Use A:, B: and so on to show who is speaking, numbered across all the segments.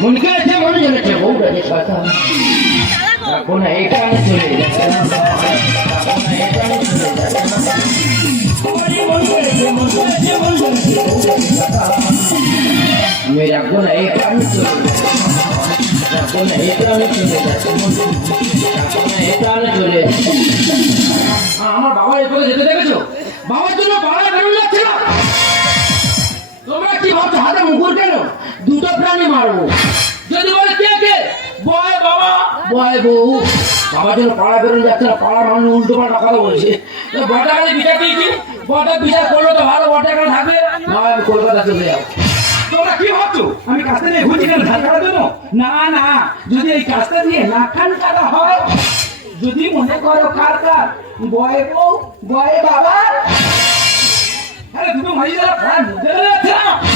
A: মন কেড়েছে মন রাখো না এখানে চলে রাখো না এখানে সাথা আমি রাখব না চলে রাখব না এখানে চলে রাখব না চলে আমার বাবা এরপরে যেতে দেখেছ বাবার জন্য পাড়া তোমরা কি ভাবছ, হাতে মুকুর কেন? দুটো প্রাণী মারবো। যদি বলে, কে কে? বয়, বাবা। বয়, বউ। বাবার জন্য পাড়া বেরোন যাচ্ছে না, পাড়া মানুষ উল্টো পাল্টা কথা বলছে। তো বটা কালে বিচার দিয়েছি বটা বিচার করল তো ভালো বটা কালে থাকবে? না আমি কলকাতা চলে যাব।
B: তোমরা কি ভাবছ? আমি কাস্তে নিয়ে ঘুরছি কেন? ধান কাটার জন্য? না না। যদি এই কাজটা দিয়ে না খান কাটা হয়, যদি মনে করো কার কার? বয়, বউ, বয়, বাবা। আরে, দুটো ভাই যারা
A: হ্যাঁ দাদা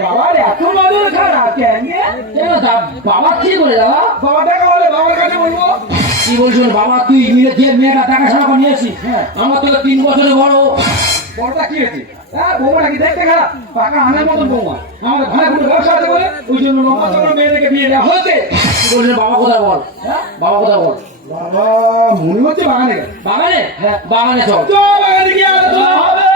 A: বাবার
B: এত নজর খারাপ কেন?
A: কেন বাবা কি করে দাদা?
B: বাবা দেখা হলে বাবার কাছে বলব।
A: কি বলছিল বাবা? তুই মিলে যে মেয়েটা দেখাশোনা করে নিয়েছিস
B: হ্যাঁ।
A: আমার তো তিন বছরের বড়।
B: বড়টা কি হয়েছে? হ্যাঁ বৌমা নাকি দেখতে খারাপ? পাকা আনার মতন বৌমা। আমাদের ঘরে ঘুরে ব্যবসা আছে বলে? ওই জন্য লম্বা বিয়ে দেওয়া হয়েছে।
A: কি বলছিল বাবা কোথায় বল?
B: হ্যাঁ?
A: বাবা কোথায় বল?
B: বাবা মনে হচ্ছে বাগানে।
A: বাগানে? হ্যাঁ। বাগানে চল
B: বাগানে গিয়ে আলোচনা হবে।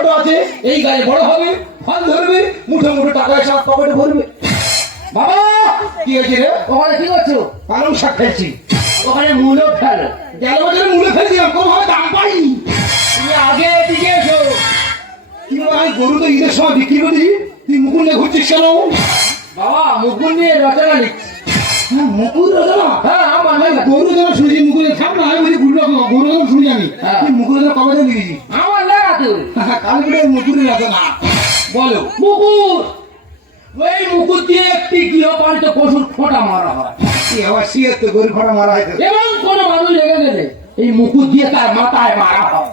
B: ছোট আছে এই গায়ে বড় হবে ফল ধরবে মুঠে মুঠে টাকা এসে আমার পকেটে ভরবে। বাবা কি হয়েছে রে?
A: ওখানে কি করছ?
B: পালং শাক ফেলছি
A: ওখানে মূলো ফেলো।
B: গেল বছরে মূলে ফেলে দিলাম কোনো ভাবে দাম পাইনি।
A: তুমি আগে এদিকে এসো।
B: কি আমি গরু তো ঈদের সময় বিক্রি করি তুই মুকুল নিয়ে ঘুরছিস কেন?
A: বাবা মুকুল নিয়ে রচনা লিখছি।
B: হ্যাঁ, মুকুল রচনা?
A: হ্যাঁ আমার
B: গরু যেন শুনেছি মুকুলে থাম না আমি বলি গরু গরু রচনা শুনি আমি।
A: হ্যাঁ।
B: মুকুল রচনা কবে লিখেছি
A: তুই
B: কালকে মুকুলের রচনা বলো।
A: মুকুর ওই মুকুর দিয়ে একটি গৃহপালিত পশুর খোঁটা মারা হয়।
B: আবার শিয়ের তো গরু খড়া মারা হয়তো
A: এবং কোন মানুষ লেগে গেলে এই মুকুর দিয়ে তার মাথায় মারা হয়।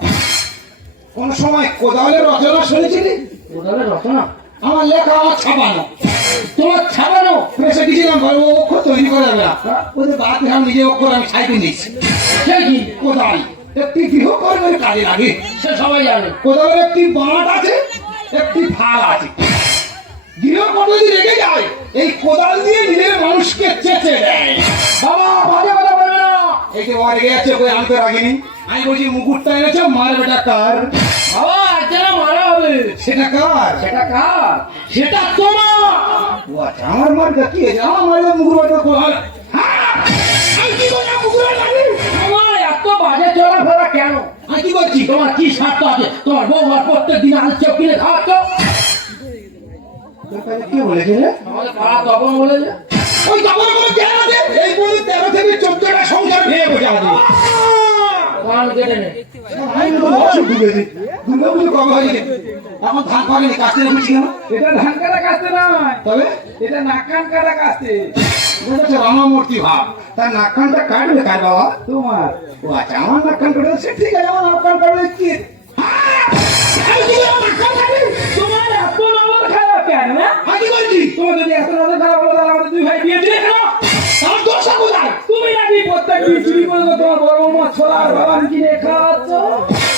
B: কোন সময় কোদালের রচনা শুনেছিলি?
A: ওদের রচনা?
B: আমার লেখা আমার ছাপানো।
A: তোমার ছাপানো?
B: প্রেসে দিয়েছিলাম বলব অক্ষর তৈরি করা যাবে না। ওদের বাদ আমি নিজে অক্ষর আমি ছাইতে নিচ্ছি
A: সে
B: কোদাল। একটি গৃহকর্মের কাজে লাগে।
A: সে সবাই জানে।
B: কোদালের একটি বাঁট আছে একটি ফাল আছে। গৃহকর্ম যদি রেগে যায় এই কোদাল দিয়ে নিজের মানুষকে চেঁচে দেয়।
A: বাবা বাজে কথা বলবে না।
B: এই যে বাবা রেগে যাচ্ছে কই আমি তো রাখিনি আমি বলছি মুকুটটা এনেছো মার বেটা কার?
A: বাবা একজনে মারা হবে।
B: সেটা কার?
A: সেটা কার? সেটা তোমার।
B: ও আচ্ছা, আমার মার কি? আমার বাটা কোদাল। হ্যাঁ,
A: চলাফেরা কেন?
B: আমি কি করছি?
A: তোমার কি স্বার্থ আছে? তোমার বউ আর প্রত্যেক দিন আলু চপ কিনে খাওয়াচ্ছ?
B: কে বলেছে
A: আমাদের পাড়া তখন বলেছে
B: ওই তখন কোনো আছে এই বলে তেরো থেকে চোদ্দটা সংসার ভেঙে বসে আছে
A: কান কেটে নে
B: আমি তো অসুখ ঢুকেছি দুর্গা পুজো কবে হয়েছে এখন ধান পাকেনি কাটতে রেখেছি কেন
C: এটা ধান কাটা কাটতে নয়।
B: তবে?
C: এটা নাক কান কাটা
B: হচ্ছে রামামূর্তি ভাব। তার নাক কানটা কাটবে কার বাবা?
C: তোমার।
B: ও আচ্ছা আমার নাক কান কাটবে ঠিক আছে আমার নাক কান কাটবে কি? হ্যাঁ!
C: তোমার এত নজর খারাপ কেন না
B: আমি কি
C: তোমার যদি এত নজর খারাপ হলো তাহলে আমাদের দুই ভাই বিয়ে
B: আমার কোথায়?
C: তুমি নাকি প্রত্যেক দিন চুরি করে তোমার বড় বড় মাছ ছোলা আর বাবান কিনে খাওয়াচ্ছ?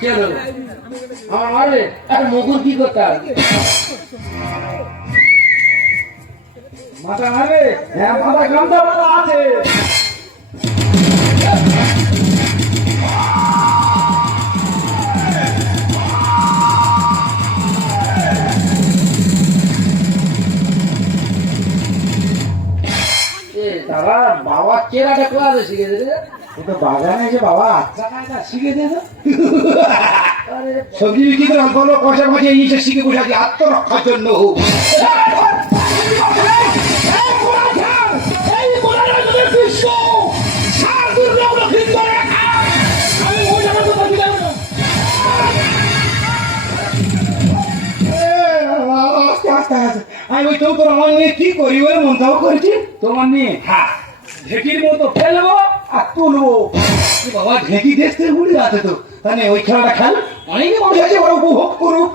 A: চলো আমার মারবে আর মুকুর কি করতাম
C: মাথা মারবে হ্যাঁ মাথা গামছা মাথা আছে।
A: দাদা, বাবা কেরাটা কোয়াতে শিখে দিলে
C: বাগানে বাবা আচ্ছা কায়দা শিখে দে
B: সবজি বিক্রি করে অল্প অল্প পয়সা পয়সা এই শিখে বসে আছি? আত্মরক্ষার জন্য আমি ওই তো তোর আমার নিয়ে কি করি বলে মন্তব্য করেছি?
C: তোমার নিয়ে?
B: হ্যাঁ।
C: ঢেকির মতো ফেলব আর তুলবো
B: বাবা ঢেকি দেখতে উড়ে আছে তো মানে ওই খেলাটা খেল অনেকে মানুষ আছে ওরা উপভোগ করুক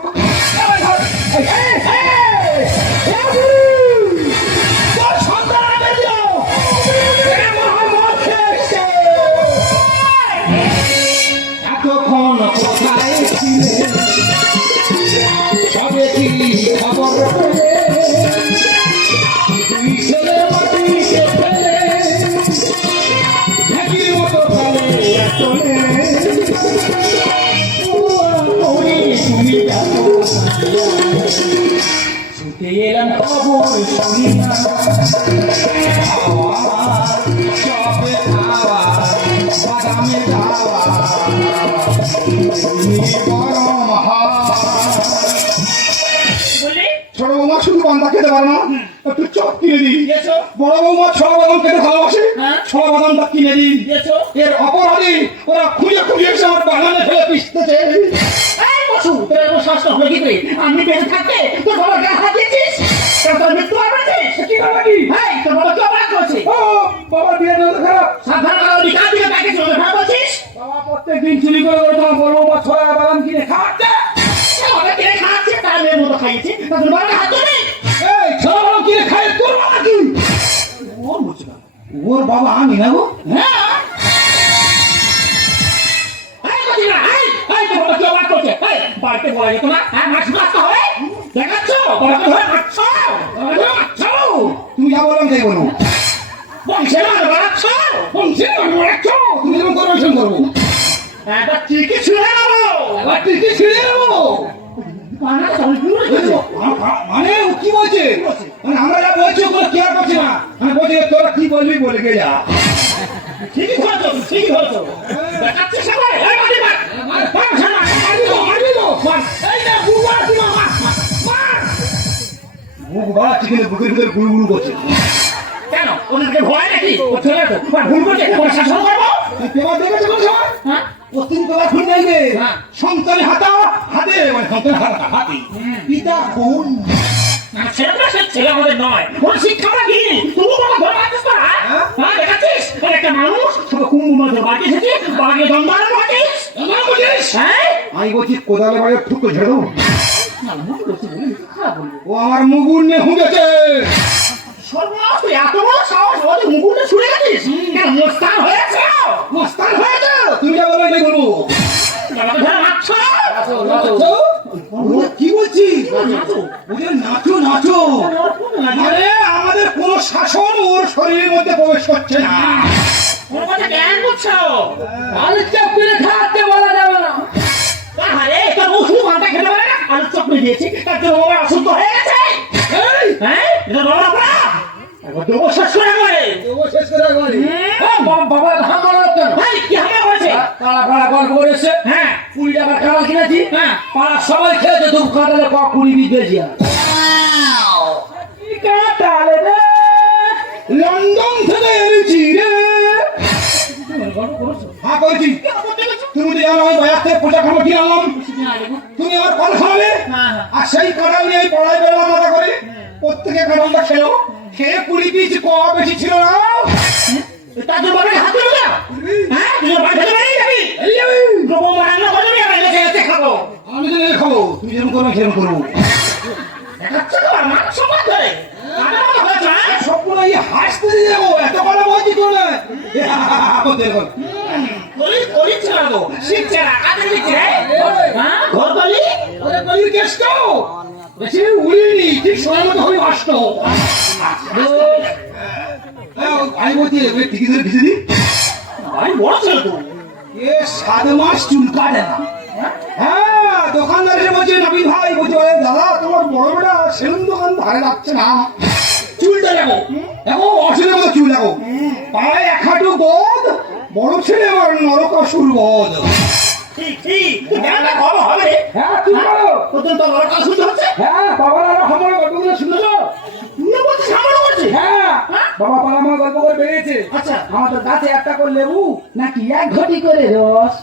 B: বান্দা খেতে পারে না একটু চপ কিনে দিই বড় বৌমা ছোলা বাদাম খেতে ভালোবাসে ছোলা বাদামটা কিনে দিই এর অপরাধী ওরা খুঁজে খুঁজে এসে আমার বাগানে ফেলে পিসতেছে?
D: আমি বেঁচে থাকতে তোর বাবা গায়ে হাত দিয়েছিস? তোর মৃত্যু?
C: কি করবে
D: এই, তোর বাবা কি অপরাধ করেছে?
C: ও বাবা দিয়ে দিল খারাপ
D: সাবধান করো, ওই দিকে তাকিয়েছিস? ওদের ভাড়া বলছিস?
C: বাবা প্রত্যেক দিন চুরি করে করে তোমার বড় বৌমা ছড়া বাদাম কিনে
D: ওদের কিনে খাওয়াচ্ছে, মেয়ের মতো খাইয়েছে। তা তোর বাবাকে হাত ধরে?
B: এই ছোলা বাদাম কিনে খাই তোর বাবা কি
D: ওর বুঝছে না।
B: ওর বাবা আমি না গো
D: হ্যাঁ? কি বাড়িতে বলা যেত না? হ্যাঁ, মাছ মারতে হবে? দেখাচ্ছ? বাবাকে ধরে মারছ? মারছ?
B: তুমি যা বললাম তাই বলব
D: বংশের মানুষ বাড়াচ্ছ? বংশের মানুষ বাড়াচ্ছ?
B: তুমি যেমন করো সেরকম করব
D: একবার ঠিকই ছুঁড়ে নেব।
B: এবার টিকি ছিঁড়ে দেবো
D: মানে
B: মানে কি বলছে মানে আমরা যা বলছি ওগুলো কেয়ার করছি না মানে বলছে তোরা কি বলবি বলে গে যা
D: ঠিকই বলছো, ঠিকই বলছো।
B: বুক বাড়া চিকেনের বুকের ভিতরে গুড়ু গুড়ু করছে
D: কেন? ওদেরকে ভয় নাকি? ও ছেলে তো, ভুল করছে, শাসন করব?
B: তুই পেপার দেখেছ কোন সময়
D: হ্যাঁ?
B: ও তিন পেপার খুন নাই রে
D: হ্যাঁ।
B: সন্তানের হাতা হাতে মানে সন্তানের হাতা হাতে পিতা খুন
D: না, ছেলেটা সে ছেলে আমাদের নয়। ওর শিক্ষাটা কি? তুই বাবা ধরে মারছিস না, হ্যাঁ?
B: হ্যাঁ?
D: হ্যাঁ, দেখাচ্ছিস? আর একটা মানুষ, তোকে কুমড়ো মাছের বাড়ি এসেছে, বাবাকে দম মারানো মারছিস?
B: আমার বলিস
D: হ্যাঁ?
B: আমি বলছি কোদালে বাড়ি ঠুকো ঝেড়ো। ও আমার মুগুর নিয়ে হুঁকেছে
D: সর্বনাশ, তুই এত বড় সাহস, ওদের মুকুটে ছুঁড়ে গেছিস? কেন, মোস্তান হয়েছে?
B: মস্তান হয়েছে তুমি যা বলবে তাই বলব
D: বাবাকে ধরে মারছো?
B: নাচো? ওরা কি বলছি ওদের নাচো নাচো
D: ওর কোনো লাগে না।
B: আমাদের কোনো শাসন ওর শরীরের মধ্যে প্রবেশ করছে না
D: ওর কথা জ্ঞান করছ?
A: আলু চপ করে খাওয়াতে বলা যাবে না
D: আহারে, তোর মুখ মাথা খেতে পারে না? চপ মেরে দিয়েছি, তার জন্য বাবা অসুস্থ হয়ে গেছে। হ্যাঁ? এটা। একবার দেবো শেষ করে দেবে।
B: দেবো শেষ করে একবারে।
A: বাবা ধান কেন
D: এই, কি হামলা করেছে?
A: পাড়া পাড়া গল্প করেছে
D: হ্যাঁ,
A: কুড়ি টাকা খাবার কিনেছি
D: হ্যাঁ।
A: পাড়া সবাই খেয়েছে ধূপ খাটালে ক কুড়ি বিশ বেশি
D: কাটালে রে?
B: লন্ডন থেকে এনেছি রে? হ্যাঁ করেছি? তুমি বাজার থেকে পোশাক খাব আনলাম। তুমি আমার কল খাওয়ালে। আর সেই কাঁঠাল নিয়ে পড়াই বেরোলাম মাথা করে প্রত্যেকে কাঁঠালটা খেলো খেয়ে কুড়ি পিস কম বেশি ছিল না
D: তার জন্য বাবাকে হাত তুলে দাও। হ্যাঁ? তুই ওর বাড়ি বেরিয়ে যাবি? প্রভু রান্না করে দিবি, আমি খাব।
B: তো খাব যেরকম করবে সেরকম করব
D: দেখাচ্ছে তো, হ্যাঁ?
B: হাসতে দিয়ে যাব এত কথা বলছি তো না দেখো
D: কলি, কলি না তো। শিখছে না, কাদের দিচ্ছে, হ্যাঁ? ঘর কলি?
B: ওরে কলির কেস বেশি উড়িনি ঠিক সময় মতো হয়ে আসতো আমি বলছি এবার ঠিকই ধরে ভিজে দিই
D: ভাই বড় ছিল তো।
B: এ সাত মাস চুল কাটে না। হ্যাঁ দোকানদার এসে বলছে নবীন ভাই বলছে "আরে দাদা তোমার বড় বেটা সেলুন দোকান ধারে যাচ্ছে না। চুলটা দেখো। দেখো অসুরের মতো চুল দেখো। পায়ে এক হাঁটু বোধ বড় ছেলে আমার নরকাসুর বোধ
D: ঠিক, ঠিক। তুই কম হবে রে।
C: হ্যাঁ তুমি করো
D: প্রথম তো বড় শুনতে হচ্ছে।
C: হ্যাঁ বাবার আর আমার গল্পগুলো শুনেছো
D: তুইও বলছিস, আমারও বলছিস?
C: হ্যাঁ বাবা পালা আমার গল্প করে বেরিয়েছে
D: আচ্ছা।
C: আমাদের গাছে একটা করে লেবু নাকি এক ঘটি করে রস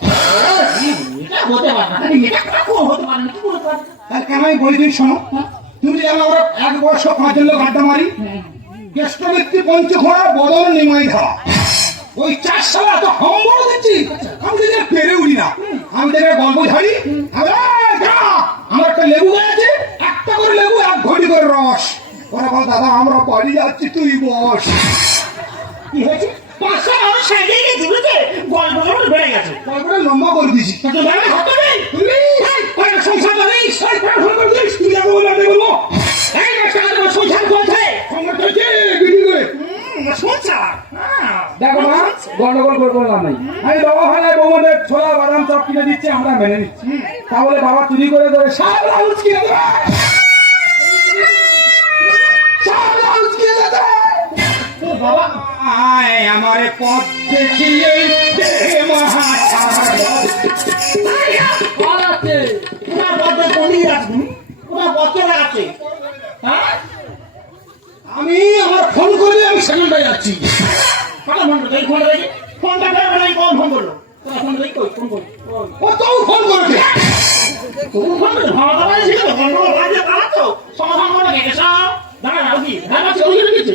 D: এটা হতে পারে না। এটা কখন হতে পারে না? কি বলতে পারে?
B: তার কেন আমি বলি তুমি শোনো তুমি আমরা এক বর্ষ পাঁচজন লোক আড্ডা মারি কেষ্ট ব্যক্তি পঞ্চখোড়া বদল নিমাই ধরা ওই চার সালে এত হম্বল দিচ্ছি আমি দেখে পেরে উঠি না আমি দেখে গল্প ঝাড়ি আমি, "এই, দাঁড়া, আমার একটা লেবু গাছ আছে একটা করে লেবু এক ঘটি করে রস ওরা বল দাদা আমরা বাড়ি যাচ্ছি তুই বস
D: কি হয়েছে? মানুষ সাজিয়ে গল্পগুলো বেড়ে গেছে।
B: লম্বা করে দিছি
D: তা বাবা হাত ধরবি?
B: তুমি সংসার করিস তুই যাব বলে আমি বলব
D: এই সংসার চলছে।
B: সংসার চলছে বিক্রি করে
D: সংসার।
C: দেখো মা, গন্ডগোল করব না নাই। আমি বাবা হয় বৌমাদের ছোলা, বাদাম চপ কিনে দিচ্ছে, আমরা মেনে নিচ্ছি। তাহলে বাবা চুরি করে করে সব কিনে দেবে। সব
B: আমার পথ
D: লাগাচ্ছে। হ্যাঁ?
B: আমি আমার ফোন করে আমি সেখানটায় যাচ্ছি।
D: কাকে ফোন করছ? এই ফোনটা দেখি। ফোনটা ফেলে এই কখন ফোন করল? তোমার ফোনটা দেখি কই? ফোন? কই?
B: ও তো ফোন করেছে
D: তুমি ফোন করছ? ভালো কথা বলেছিল তো? ফোন করল, বাজে পালাচ্ছো। সমাধান করো নাকি? দাঁড়া কি? দাঁড়া চলে গেছে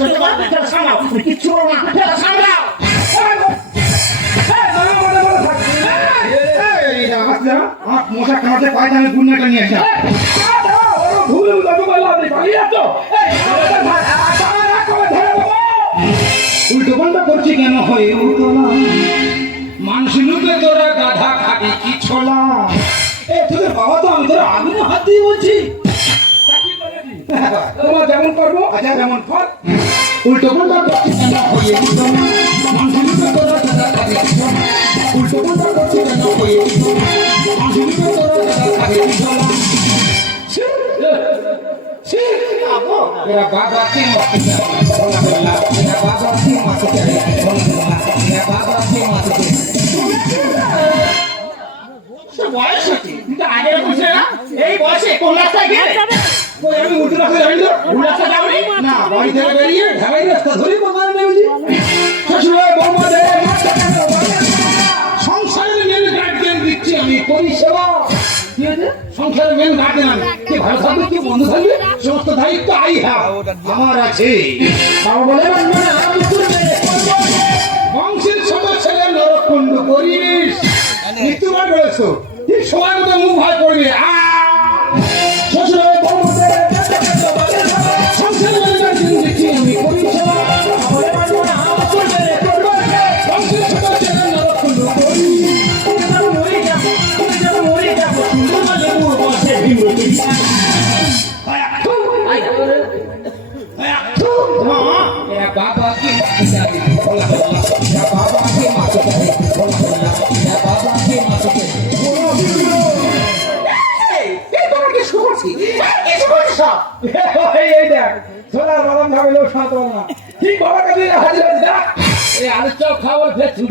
D: তো সেটা সামলাও। কিচ্ছু না। সামলাও।
B: মশা কামাতে পায়ে আমি গুন্নাটা নিয়ে আসলাম
C: ভুল গল্প করলাম পালিয়ে যাচ্ছ এই ধরে দেবো
B: উল্টো পাল্টা করছি কেন হয়ে উল্টো না মানুষ রূপে তোরা গাধা খাবি কি ছোলা এ তোদের বাবা তো আমি তোর আগুনে হাত দিয়ে বলছি
C: তোমরা যেমন করব
B: আচ্ছা যেমন ফল উল্টো পাল্টা করছি কেন হয়ে দিত মানসিকতা তোরা তারা আগে দিত উল্টো পাল্টা করছি কেন হয়ে দিত মানসিকতা তোরা তারা আগে দিত Mira baba aquí masuknya, bola bola. Mira baba aquí masuknya, bola bola. Mira baba aquí
D: masuknya. Semuanya sakit. কিন্তু আগে এরকম ছিল না। এই বয়সে কোন রাস্তায় গেলে?
B: আমি উল্টো রাস্তা যাই না
D: ভুল রাস্তায় যাওনি?
B: না? বাড়ি থেকে বেরিয়ে ঢালাই রাস্তা ধরে বাবা নেউজি শ্বশুরের বৌমাদের মাথা কেন সংসারের মেন গার্ডিয়ান দিচ্ছি আমি পরিষেবা। সংসারের মেন গার্ডিয়ান আমি। কে ভালো থাকবে কে বন্ধু থাকবে সমস্ত দায়িত্ব আই হ্যাভ আমার আছে।
C: বাবা বলে
B: বংশের নরকুণ্ড করিস। মৃত্যুবার রয়েছ। ঠিক সবার মতো মুখ ভাই করবি আ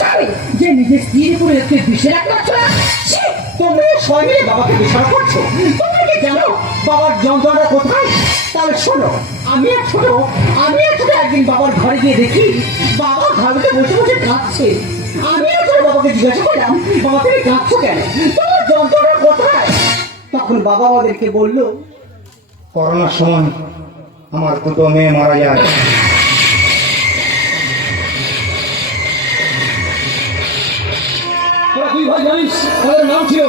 D: স্বামী যে নিজের স্ত্রীর উপরে একটু বিষে রাখতে পারছ না ছি, তোমরা সবাই বাবাকে বিষয় করছ। তোমরা জানো বাবার যন্ত্রণা কোথায়? তাহলে শোনো আমি আর ছোট আমি আর ছোট একদিন বাবার ঘরে গিয়ে দেখি বাবা ঘরে বসে বসে কাঁদছে। আমি আর ছোট বাবাকে জিজ্ঞাসা করলাম বাবা তুমি কাঁদছো কেন? তোমার যন্ত্রণা কোথায়? তখন বাবা আমাদেরকে বলল
B: করোনার সময় আমার দুটো মেয়ে মারা যায়। দুই ভাই জানিস, তাদের নাম ছিল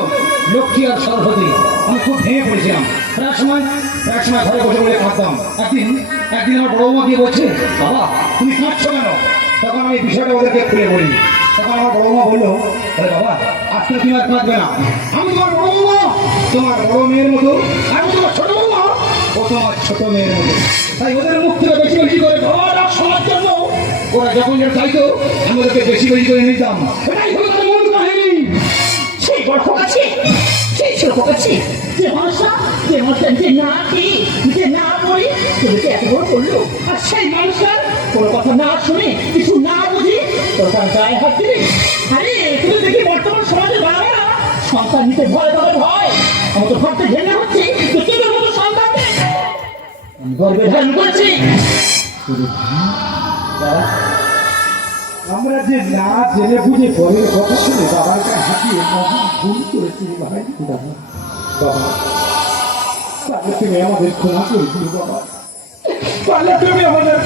B: লক্ষ্মী আর সরস্বতী। আমি খুব ভেঙে পড়েছিলাম। প্রায় সময় প্রায় সময় ঘরে বসে বলে কাঁদতাম একদিন একদিন আমার বড় মা গিয়ে বলছে, বাবা, তুমি কাঁদছো কেন? তখন আমি বিষয়টা ওদেরকে খুলে বলি। তখন আমার বড় মা বলল বাবা আজকে তুমি আর কাঁদবে না। আমি তোমার বড় মা তোমার বড় মেয়ের মতো। আমি তোমার ছোট বৌমা, ও তোমার ছোট মেয়ের মতো। তাই ওদের মুখ থেকে বেশি বেশি করে খাওয়ার আর শোনার জন্য ওরা যখন যেটা চাইতো, আমি ওদেরকে বেশি বেশি করে নিতাম। এটাই
D: সেই আছে সেই ছোট আছে যে মানুষটা যে মানুষটা যে না খেয়ে যে না পড়ে তোদেরকে এত বড় করল আর সেই মানুষটা তোর কথা না শুনে কিছু না বুঝি তোর তার গায়ে হাত দিলি আরে তুমি দেখি বর্তমান সমাজে বাবা সন্তান নিতে ভয় পাবে ভয় আমার তো ভাবতে হচ্ছে যে তোদের মতো সন্তানকে আমি গর্বে ধারণ করেছি
A: আমরা যে না জেনে বুঝে পরের কথা শুনে বাবার কাছে হাঁটিয়ে ভুল করেছি ভাই বাবা? তাহলে তুমি আমাদের ক্ষমা করে বাবা। তাহলে তুমি আমাদের